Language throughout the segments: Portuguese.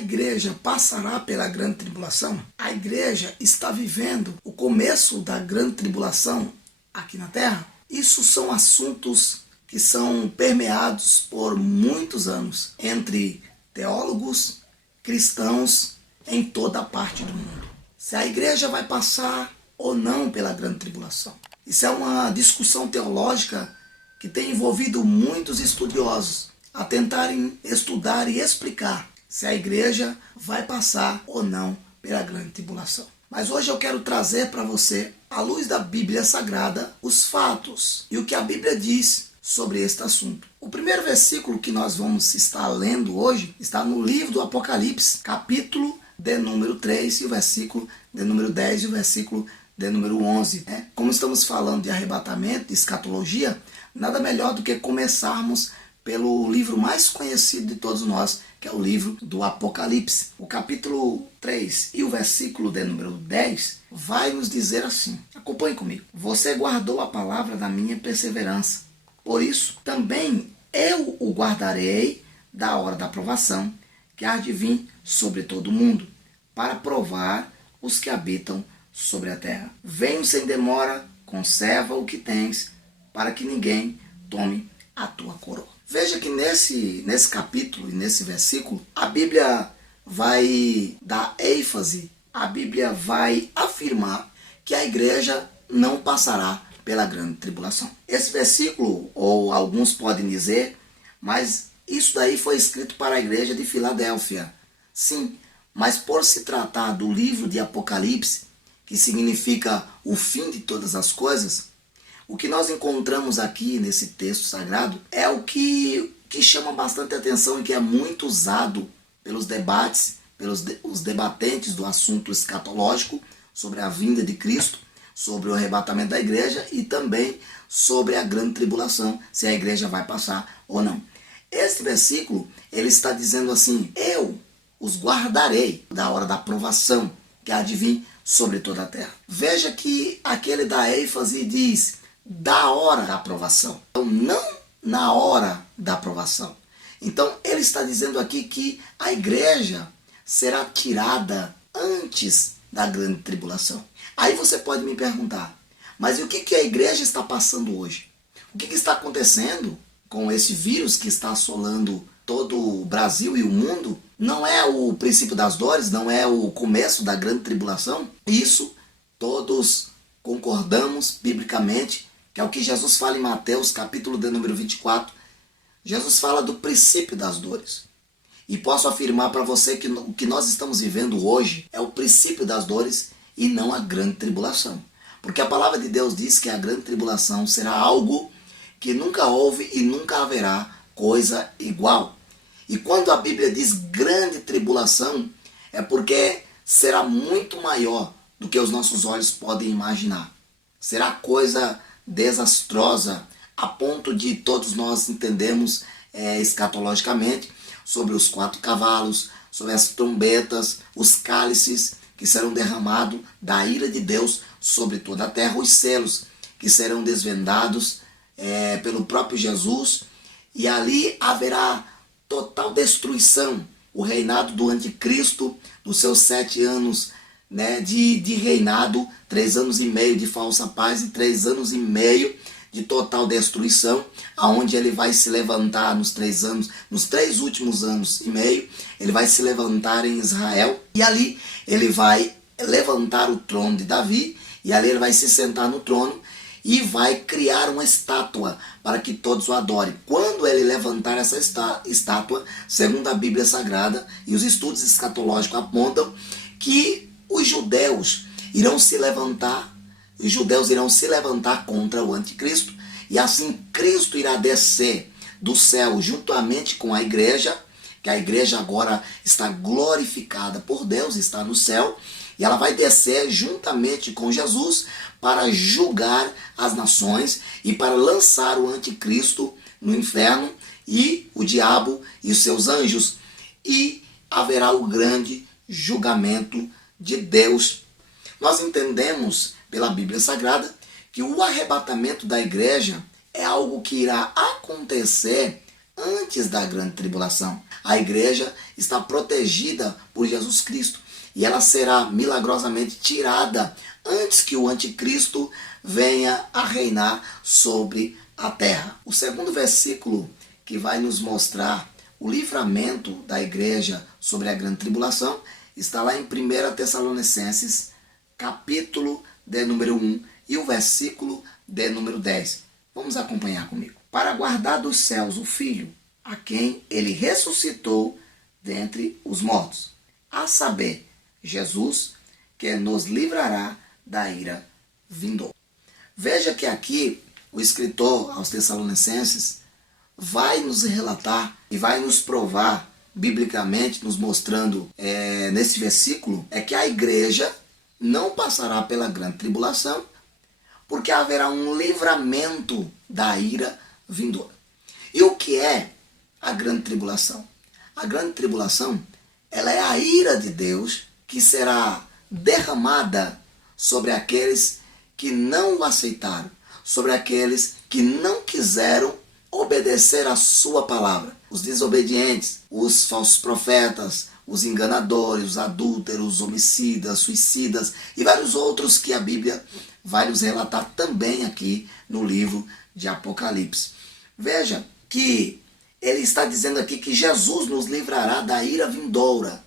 igreja passará pela grande tribulação? A igreja está vivendo o começo da grande tribulação aqui na Terra? Isso são assuntos que são permeados por muitos anos entre teólogos, cristãos em toda a parte do mundo. Se a igreja vai passar ou não pela grande tribulação. Isso é uma discussão teológica que tem envolvido muitos estudiosos a tentarem estudar e explicar se a igreja vai passar ou não pela grande tribulação. Mas hoje eu quero trazer para você, à luz da Bíblia Sagrada, os fatos e o que a Bíblia diz sobre este assunto. O primeiro versículo que nós vamos estar lendo hoje está no livro do Apocalipse, capítulo de número 3, e o versículo de número 10 e o versículo de número 11. Como estamos falando de arrebatamento, de escatologia, nada melhor do que começarmos pelo livro mais conhecido de todos nós, que é o livro do Apocalipse. O capítulo 3 e o versículo de número 10 vai nos dizer assim, acompanhe comigo: você guardou a palavra da minha perseverança, por isso também eu o guardarei da hora da provação, que há de vir sobre todo o mundo, para provar os que habitam sobre a terra. Venho sem demora, conserva o que tens, para que ninguém tome a tua coroa. Veja que nesse capítulo e nesse versículo, a Bíblia vai dar ênfase, a Bíblia vai afirmar que a igreja não passará pela grande tribulação. Esse versículo, ou alguns podem dizer, mas isso daí foi escrito para a igreja de Filadélfia. Sim, mas por se tratar do livro de Apocalipse, que significa o fim de todas as coisas, o que nós encontramos aqui nesse texto sagrado é o que chama bastante atenção e que é muito usado pelos debates, os debatentes do assunto escatológico, sobre a vinda de Cristo, sobre o arrebatamento da igreja e também sobre a grande tribulação, se a igreja vai passar ou não. Este versículo, ele está dizendo assim: eu os guardarei da hora da provação, que há de vir sobre toda a terra. Veja que aquele dá ênfase e diz da hora da aprovação, então não na hora da aprovação. Então ele está dizendo aqui que a igreja será tirada antes da grande tribulação. Aí você pode me perguntar, mas e o que a igreja está passando hoje? O que está acontecendo com esse vírus que está assolando todo o Brasil e o mundo? Não é o princípio das dores? Não é o começo da grande tribulação? Isso todos concordamos biblicamente, que é o que Jesus fala em Mateus, capítulo de número 24. Jesus fala do princípio das dores. E posso afirmar para você que o que nós estamos vivendo hoje é o princípio das dores e não a grande tribulação. Porque a palavra de Deus diz que a grande tribulação será algo que nunca houve e nunca haverá coisa igual. E quando a Bíblia diz grande tribulação, é porque será muito maior do que os nossos olhos podem imaginar. Será coisa desastrosa, a ponto de todos nós entendemos escatologicamente sobre os 4 cavalos, sobre as trombetas, os cálices que serão derramados da ira de Deus sobre toda a terra, os selos que serão desvendados pelo próprio Jesus, e ali haverá total destruição, o reinado do anticristo, dos seus 7 anos de reinado, 3 anos e meio de falsa paz e 3 anos e meio de total destruição, aonde ele vai se levantar nos 3 últimos anos e meio, ele vai se levantar em Israel, e ali ele vai levantar o trono de Davi, e ali ele vai se sentar no trono, e vai criar uma estátua para que todos o adorem. Quando ele levantar essa estátua, segundo a Bíblia Sagrada, e os estudos escatológicos apontam que os judeus irão se levantar contra o anticristo, e assim Cristo irá descer do céu juntamente com a igreja, que a igreja agora está glorificada por Deus, está no céu, e ela vai descer juntamente com Jesus para julgar as nações e para lançar o anticristo no inferno e o diabo e os seus anjos. E haverá o grande julgamento de Deus. Nós entendemos pela Bíblia Sagrada que o arrebatamento da igreja é algo que irá acontecer antes da grande tribulação. A igreja está protegida por Jesus Cristo e ela será milagrosamente tirada antes que o anticristo venha a reinar sobre a terra. O segundo versículo que vai nos mostrar o livramento da igreja sobre a grande tribulação está lá em 1 Tessalonicenses, capítulo de número 1 e o versículo de número 10. Vamos acompanhar comigo. Para guardar dos céus o Filho, a quem ele ressuscitou dentre os mortos, a saber, Jesus, que nos livrará da ira vindoura. Veja que aqui o escritor aos Tessalonicenses vai nos relatar e vai nos provar biblicamente, nos mostrando nesse versículo, que a igreja não passará pela grande tribulação, porque haverá um livramento da ira vindoura. E o que é a grande tribulação? A grande tribulação, ela é a ira de Deus que será derramada sobre aqueles que não o aceitaram, sobre aqueles que não quiseram obedecer a sua palavra. Os desobedientes, os falsos profetas, os enganadores, os adúlteros, os homicidas, suicidas e vários outros que a Bíblia vai nos relatar também aqui no livro de Apocalipse. Veja que ele está dizendo aqui que Jesus nos livrará da ira vindoura.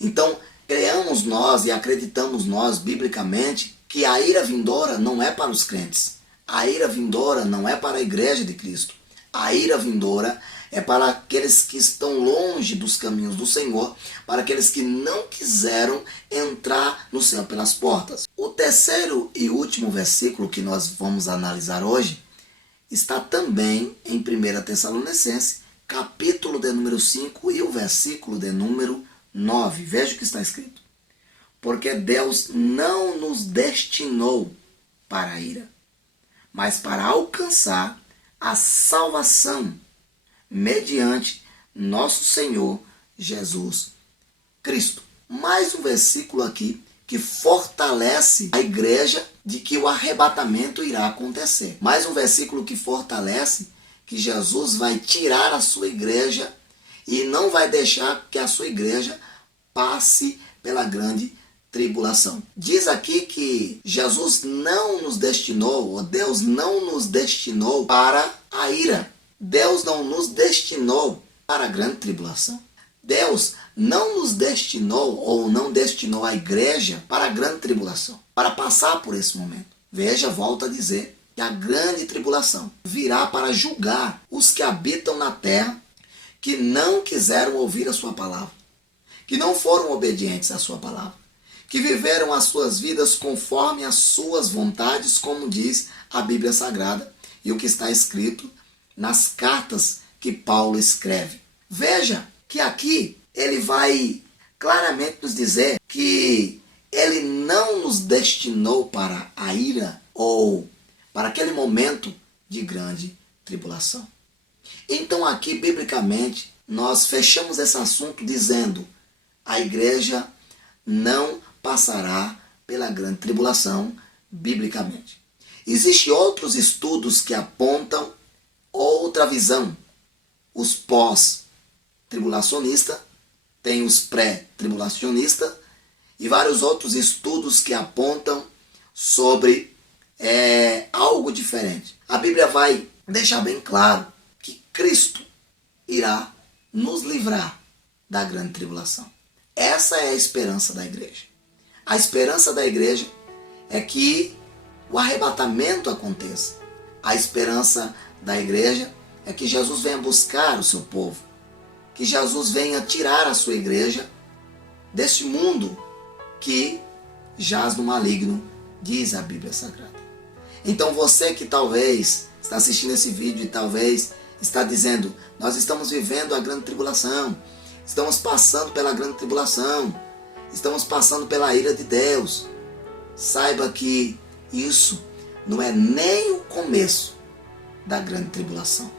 Então, creamos nós e acreditamos nós, biblicamente, que a ira vindoura não é para os crentes. A ira vindoura não é para a igreja de Cristo. A ira vindoura é para aqueles que estão longe dos caminhos do Senhor, para aqueles que não quiseram entrar no céu pelas portas. O terceiro e último versículo que nós vamos analisar hoje está também em 1 Tessalonicenses, capítulo de número 5 e o versículo de número 9. Veja o que está escrito. Porque Deus não nos destinou para a ira, mas para alcançar a salvação mediante nosso Senhor Jesus Cristo. Mais um versículo aqui que fortalece a igreja de que o arrebatamento irá acontecer. Mais um versículo que fortalece que Jesus vai tirar a sua igreja e não vai deixar que a sua igreja passe pela grande tribulação. Diz aqui que Jesus não nos destinou, ou Deus não nos destinou para a ira. Deus não nos destinou para a grande tribulação. Deus não nos destinou ou não destinou a igreja para a grande tribulação, para passar por esse momento. Veja, volto a dizer que a grande tribulação virá para julgar os que habitam na terra que não quiseram ouvir a sua palavra, que não foram obedientes à sua palavra, que viveram as suas vidas conforme as suas vontades, como diz a Bíblia Sagrada e o que está escrito nas cartas que Paulo escreve. Veja que aqui ele vai claramente nos dizer que ele não nos destinou para a ira ou para aquele momento de grande tribulação. Então aqui, biblicamente, nós fechamos esse assunto dizendo: a igreja não passará pela grande tribulação biblicamente. Existem outros estudos que apontam outra visão. Os pós-tribulacionistas, tem os pré-tribulacionistas e vários outros estudos que apontam sobre algo diferente. A Bíblia vai deixar bem claro que Cristo irá nos livrar da grande tribulação. Essa é a esperança da igreja. A esperança da igreja é que o arrebatamento aconteça. A esperança da igreja é que Jesus venha buscar o seu povo, que Jesus venha tirar a sua igreja deste mundo que jaz no maligno, diz a Bíblia Sagrada. Então você que talvez está assistindo esse vídeo e talvez está dizendo: nós estamos vivendo a grande tribulação, estamos passando pela grande tribulação, estamos passando pela ira de Deus. Saiba que isso não é nem o começo da grande tribulação.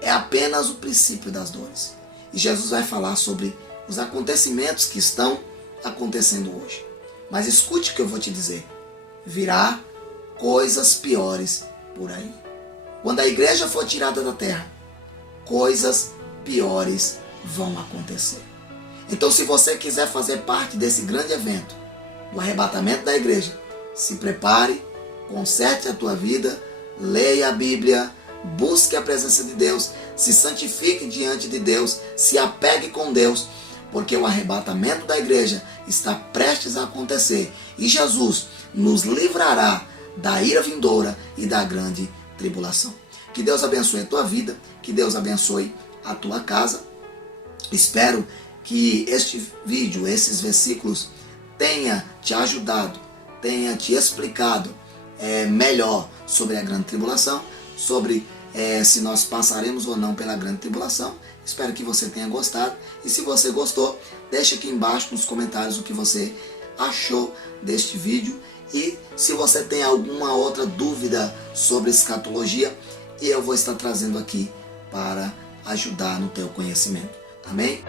É apenas o princípio das dores. E Jesus vai falar sobre os acontecimentos que estão acontecendo hoje. Mas escute o que eu vou te dizer. Virá coisas piores por aí. Quando a igreja for tirada da terra, coisas piores vão acontecer. Então, se você quiser fazer parte desse grande evento, do arrebatamento da igreja, se prepare, conserte a tua vida, leia a Bíblia, busque a presença de Deus, se santifique diante de Deus, se apegue com Deus, porque o arrebatamento da igreja está prestes a acontecer e Jesus nos livrará da ira vindoura e da grande tribulação. Que Deus abençoe a tua vida, que Deus abençoe a tua casa. Espero que este vídeo, esses versículos, tenha te ajudado, tenha te explicado melhor sobre a grande tribulação, sobre se nós passaremos ou não pela grande tribulação. Espero que você tenha gostado. E se você gostou, deixa aqui embaixo nos comentários o que você achou deste vídeo. E se você tem alguma outra dúvida sobre escatologia, eu vou estar trazendo aqui para ajudar no teu conhecimento. Amém?